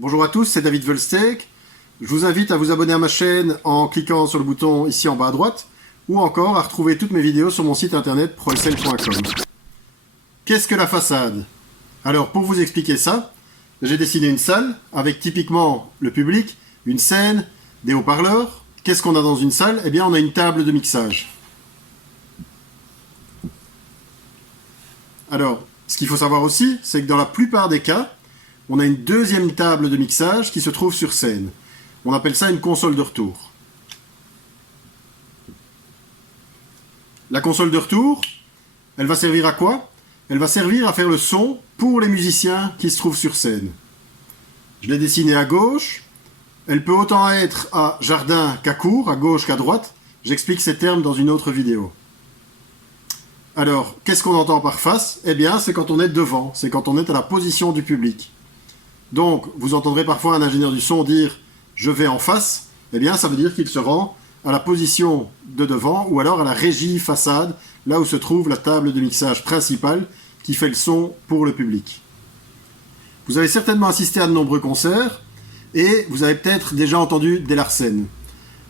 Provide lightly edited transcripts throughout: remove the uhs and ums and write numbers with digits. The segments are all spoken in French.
Bonjour à tous, c'est David Volsteek. Je vous invite à vous abonner à ma chaîne en cliquant sur le bouton ici en bas à droite, ou encore à retrouver toutes mes vidéos sur mon site internet proelcel.com. Qu'est-ce que la façade? Alors pour vous expliquer ça, j'ai dessiné une salle avec typiquement le public, une scène, des haut-parleurs. Qu'est-ce qu'on a dans une salle? Eh bien on a une table de mixage. Alors, ce qu'il faut savoir aussi, c'est que dans la plupart des cas, on a une deuxième table de mixage qui se trouve sur scène. On appelle ça une console de retour. La console de retour, elle va servir à quoi? Elle va servir à faire le son pour les musiciens qui se trouvent sur scène. Je l'ai dessinée à gauche. Elle peut autant être à jardin qu'à cour, à gauche qu'à droite. J'explique ces termes dans une autre vidéo. Alors, qu'est-ce qu'on entend par face? Eh bien, c'est quand on est devant, c'est quand on est à la position du public. Donc, vous entendrez parfois un ingénieur du son dire « je vais en face », eh bien, ça veut dire qu'il se rend à la position de devant ou alors à la régie façade, là où se trouve la table de mixage principale qui fait le son pour le public. Vous avez certainement assisté à de nombreux concerts et vous avez peut-être déjà entendu des Larsen.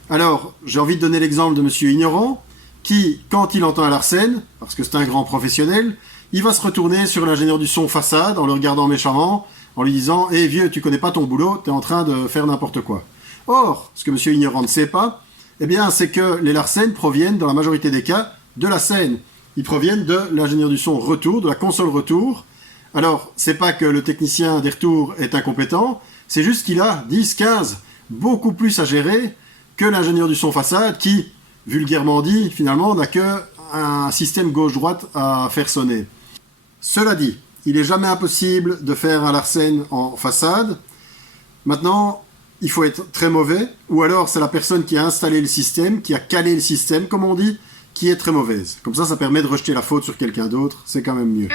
Alors, j'ai envie de donner l'exemple de Monsieur Ignorant qui, quand il entend un Larsen, parce que c'est un grand professionnel, il va se retourner sur l'ingénieur du son façade en le regardant méchamment, en lui disant « Eh vieux, tu connais pas ton boulot, tu es en train de faire n'importe quoi ». Or, ce que Monsieur Ignorant ne sait pas, eh bien, c'est que les Larsen proviennent, dans la majorité des cas, de la scène. Ils proviennent de l'ingénieur du son retour, de la console retour. Alors, c'est pas que le technicien des retours est incompétent, c'est juste qu'il a 10, 15, beaucoup plus à gérer que l'ingénieur du son façade qui, vulgairement dit, finalement, n'a qu'un système gauche-droite à faire sonner. Cela dit, il n'est jamais impossible de faire un Larsen en façade. Maintenant, il faut être très mauvais, ou alors c'est la personne qui a installé le système, qui a calé le système, comme on dit, qui est très mauvaise. Comme ça permet de rejeter la faute sur quelqu'un d'autre, c'est quand même mieux.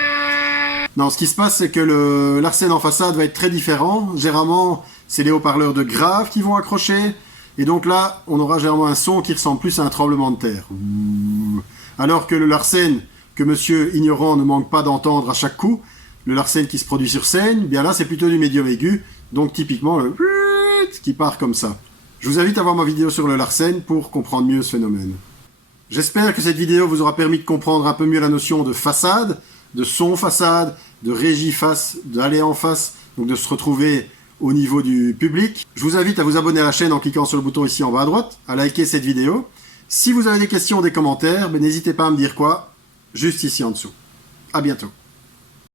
Non, ce qui se passe, c'est que le Larsen en façade va être très différent. Généralement, c'est les haut-parleurs de grave qui vont accrocher, et donc là, on aura généralement un son qui ressemble plus à un tremblement de terre. Alors que le Larsen, que Monsieur Ignorant ne manque pas d'entendre à chaque coup, le Larsen qui se produit sur scène, bien là c'est plutôt du médium aigu, donc typiquement le qui part comme ça. Je vous invite à voir ma vidéo sur le Larsen pour comprendre mieux ce phénomène. J'espère que cette vidéo vous aura permis de comprendre un peu mieux la notion de façade, de son façade, de régie face, d'aller en face, donc de se retrouver au niveau du public. Je vous invite à vous abonner à la chaîne en cliquant sur le bouton ici en bas à droite, à liker cette vidéo. Si vous avez des questions ou des commentaires, n'hésitez pas à me dire quoi, juste ici en dessous. À bientôt.